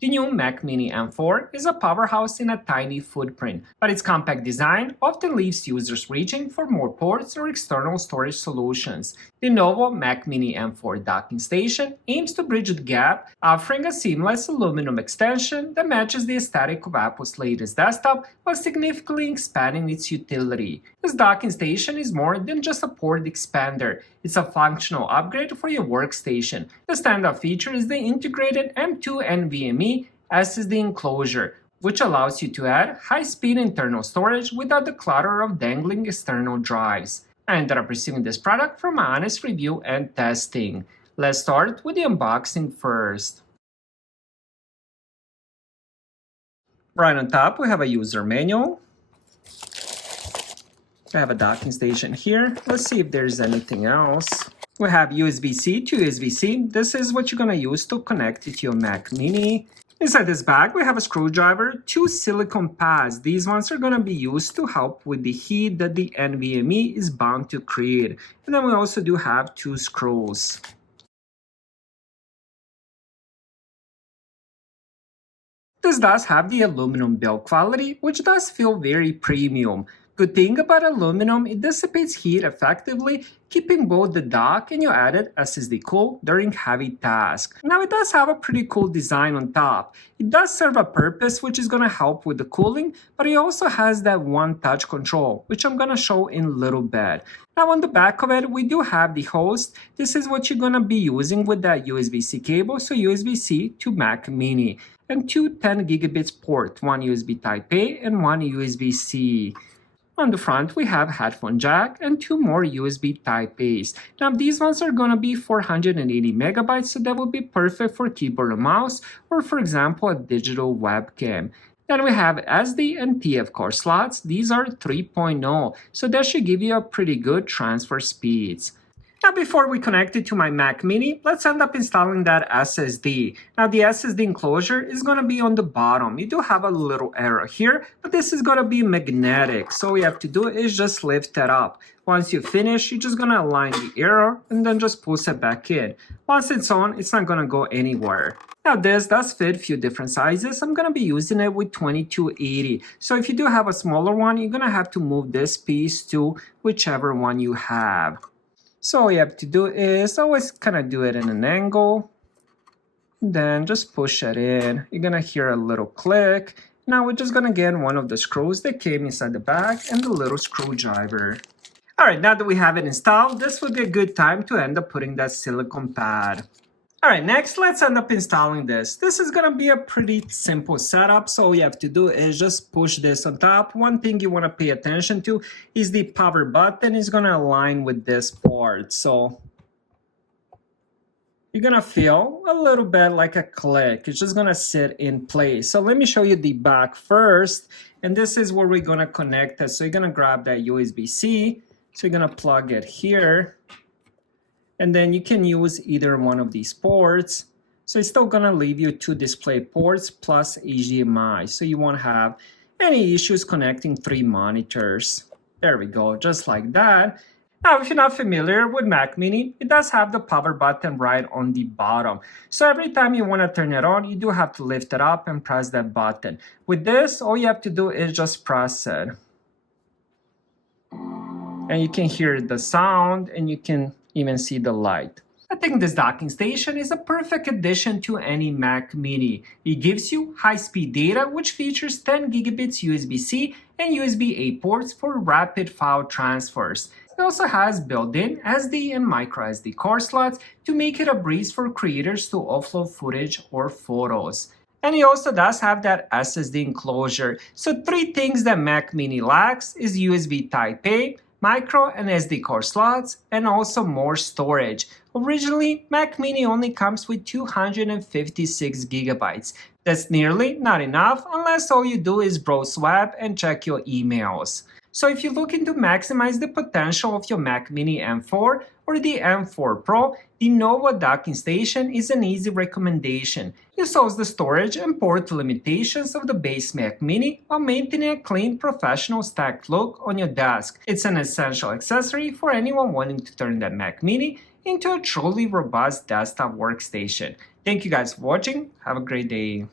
The new Mac Mini M4 is a powerhouse in a tiny footprint, but its compact design often leaves users reaching for more ports or external storage solutions. The NOVOO Mac Mini M4 docking station aims to bridge the gap, offering a seamless aluminum extension that matches the aesthetic of Apple's latest desktop while significantly expanding its utility. This docking station is more than just a port expander. It's a functional upgrade for your workstation. The standout feature is the integrated M2 NVMe SSD enclosure, which allows you to add high-speed internal storage without the clutter of dangling external drives. I ended up receiving this product from my honest review and testing. Let's start with the unboxing first. Right on top, we have a user manual. I have a docking station here. Let's see if there's anything else. We have USB-C to USB-C. This is what you're going to use to connect it to your Mac Mini. Inside this bag, we have a screwdriver, 2 silicone pads. These ones are going to be used to help with the heat that the NVMe is bound to create. And then we also do have 2 screws. This does have the aluminum build quality, which does feel very premium. Good thing about aluminum, it dissipates heat effectively, keeping both the dock and your added SSD cool during heavy tasks. Now it does have a pretty cool design on top. It does serve a purpose which is going to help with the cooling, but it also has that one-touch control, which I'm going to show in a little bit. Now on the back of it, we do have the host. This is what you're going to be using with that USB-C cable, so USB-C to Mac Mini. And 2 10 gigabits port, one USB Type-A and one USB-C. On the front, we have headphone jack and 2 more USB Type-A's. Now, these ones are going to be 480 megabytes, so that would be perfect for keyboard and mouse, or for example, a digital webcam. Then we have SD and TF core slots. These are 3.0, so that should give you a pretty good transfer speeds. Now before we connect it to my Mac Mini, let's end up installing that SSD. Now the SSD enclosure is going to be on the bottom. You do have a little arrow here, but this is going to be magnetic. So all you have to do is just lift it up. Once you finish, you're just going to align the arrow and then just push it back in. Once it's on, it's not going to go anywhere. Now this does fit a few different sizes. I'm going to be using it with 2280. So if you do have a smaller one, you're going to have to move this piece to whichever one you have. So all you have to do is always kind of do it in an angle, then just push it in. You're going to hear a little click. Now we're just going to get one of the screws that came inside the bag and the little screwdriver. Alright, now that we have it installed, this would be a good time to end up putting that silicone pad. Alright, next let's end up installing this. This is going to be a pretty simple setup, so all you have to do is just push this on top. One thing you want to pay attention to is the power button is going to align with this port. So you're going to feel a little bit like a click. It's just going to sit in place. So let me show you the back first, and this is where we're going to connect it. So you're going to grab that USB-C, so you're going to plug it here. And then you can use either one of these ports. So it's still going to leave you 2 display ports plus HDMI. So you won't have any issues connecting 3 monitors. There we go, just like that. Now, if you're not familiar with Mac Mini, it does have the power button right on the bottom. So every time you want to turn it on, you do have to lift it up and press that button. With this, all you have to do is just press it. And you can hear the sound and you can even see the light. I think this docking station is a perfect addition to any Mac Mini. It gives you high-speed data, which features 10 gigabits USB-C and USB-A ports for rapid file transfers. It also has built-in SD and microSD card slots to make it a breeze for creators to offload footage or photos. And it also does have that SSD enclosure. So 3 things that Mac Mini lacks is USB Type-A, micro and SD card slots, and also more storage. Originally, Mac Mini only comes with 256 gigabytes. That's nearly not enough unless all you do is browse web and check your emails. So if you're looking to maximize the potential of your Mac Mini M4 or the M4 Pro, the NOVOO docking station is an easy recommendation. It solves the storage and port limitations of the base Mac Mini while maintaining a clean, professional stacked look on your desk. It's an essential accessory for anyone wanting to turn that Mac Mini into a truly robust desktop workstation. Thank you guys for watching. Have a great day.